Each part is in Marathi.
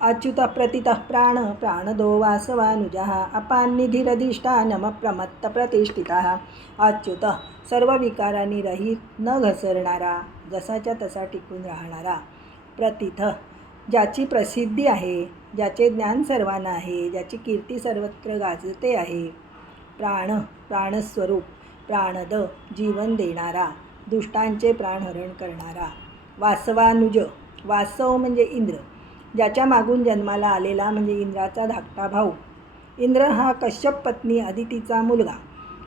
अच्युत प्रतितः प्राण प्राणदो वासवानुजः अपान्निधिरधिष्ठानमप्रमत्तप्रतिष्ठितः अच्युत सर्व विकारांनी रहित न घसरणारा जसाच्या तसा टिकून राहणारा। प्रतिथ ज्याची प्रसिद्धी आहे ज्याचे ज्ञान सर्वांना आहे ज्याची कीर्ती सर्वत्र गाजते आहे। प्राण प्राणस्वरूप प्राणद जीवन देणारा दुष्टांचे प्राणहरण करणारा। वासवानुज वासव म्हणजे इंद्र। ज्याच्या मागून जन्माला आलेला म्हणजे इंद्राचा धाकटा भाऊ. इंद्र हा कश्यप पत्नी अदितीचा मुलगा.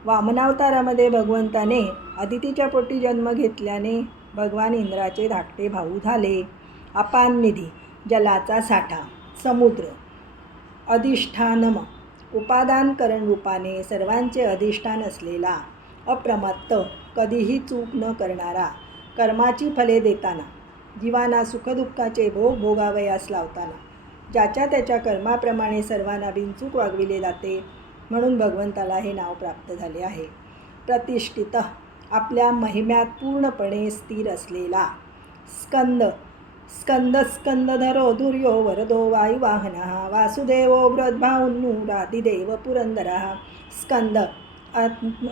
वामनावतारामध्ये भगवंताने अदितीच्या पोटी जन्म घेतल्याने भगवान इंद्राचे धाकटे भाऊ झाले. अपान निधी जलाचा साठा समुद्र अधिष्ठानम उपादानकरण रूपाने सर्वांचे अधिष्ठान असलेला अप्रमत्त कधीही चूक न करणारा कर्माची फले देताना जीवांना सुखदुःखाचे भोग भोगावयास लावताना. ज्याच्या त्याच्या कर्माप्रमाणे सर्वांना बिनचूक वागविले जाते म्हणून भगवंताला हे नाव प्राप्त झाले आहे. प्रतिष्ठित आपल्या महिम्यात पूर्णपणे स्थिर असलेला स्कंद स्कंद स्कंदधरो दुर्यो वरदो वायुवाहनः वासुदेवो राधिदेव पुरंदरः स्कंद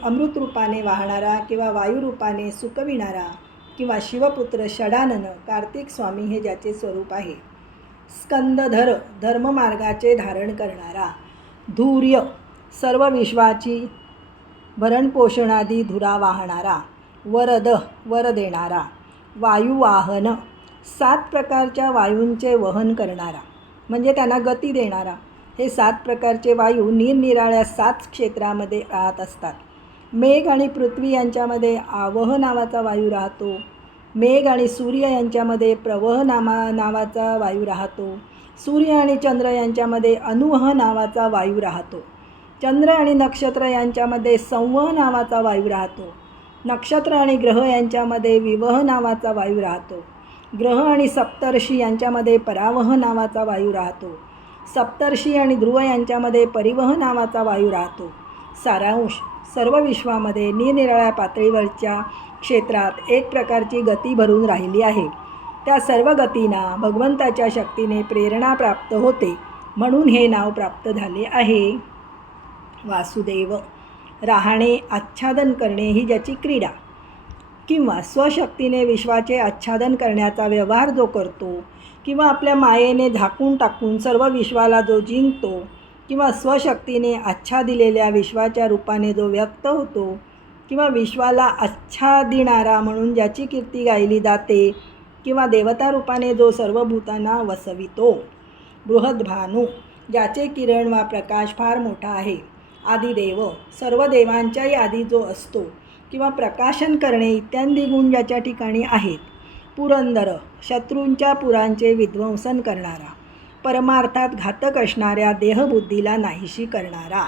अमृतरूपाने वाहणारा किंवा वायुरूपाने सुकविणारा किंवा शिवपुत्र षडानन कार्तिक स्वामी हे ज्याचे स्वरूप आहे. स्कंदधर धर्ममार्गाचे धारण करणारा धूर्य सर्व विश्वाची भरणपोषणादी धुरा वाहणारा वरद वर देणारा वायुवाहन सात प्रकारच्या वायूंचे वहन करणारा म्हणजे त्यांना गती देणारा हे सात प्रकारचे वायू निरनिराळ्या सात क्षेत्रामध्ये राहत असतात. मेघ आणि पृथ्वी यांच्यामध्ये आवह नावाचा वायू राहतो. मेघ आणि सूर्य यांच्यामध्ये प्रवह नामा नावाचा वायू राहतो. सूर्य आणि चंद्र यांच्यामध्ये अनुवह नावाचा वायू राहतो. चंद्र आणि नक्षत्र यांच्यामध्ये संवह नावाचा वायू राहतो. नक्षत्र आणि ग्रह यांच्यामध्ये विवह नावाचा वायू राहतो. ग्रह आणि सप्तर्षी यांच्यामध्ये परावह नावाचा वायू राहतो. सप्तर्षी आणि ध्रुव यांच्यामध्ये परिवह नावाचा वायू राहतो. सारांश. सर्व विश्वामध्ये निरनिराळ्या पातळीवरच्या क्षेत्रात एक प्रकारची गती भरून राहिली आहे. त्या सर्व गतींना भगवंताच्या शक्तीने प्रेरणा प्राप्त होते म्हणून हे नाव प्राप्त झाले आहे. वासुदेव राहणे आच्छादन करणे ही ज्याची क्रीडा. किंवा स्वशक्तीने विश्वाचे आच्छादन करण्याचा व्यवहार जो करतो किंवा आपल्या मायेने झाकून टाकून सर्व विश्वाला जो जिंकतो किंवा स्वशक्तीने आच्छा दिलेल्या विश्वाच्या रूपाने जो व्यक्त होतो किंवा विश्वाला आच्छादिणारा म्हणून ज्याची कीर्ती गायली जाते किंवा देवता रूपाने जो सर्व भूतांना वसवितो. बृहद्भानू ज्याचे किरण वा प्रकाश फार मोठा आहे. आदिदेव सर्व देवांच्याही आधी जो असतो किंवा प्रकाशन करणे इत्यादी गुण ज्याच्या ठिकाणी आहेत. पुरंदर शत्रूंच्या पुरांचे विध्वंसन करणारा. परमार्थात घातक असणाऱ्या देहबुद्धीला नाहीशी करणारा.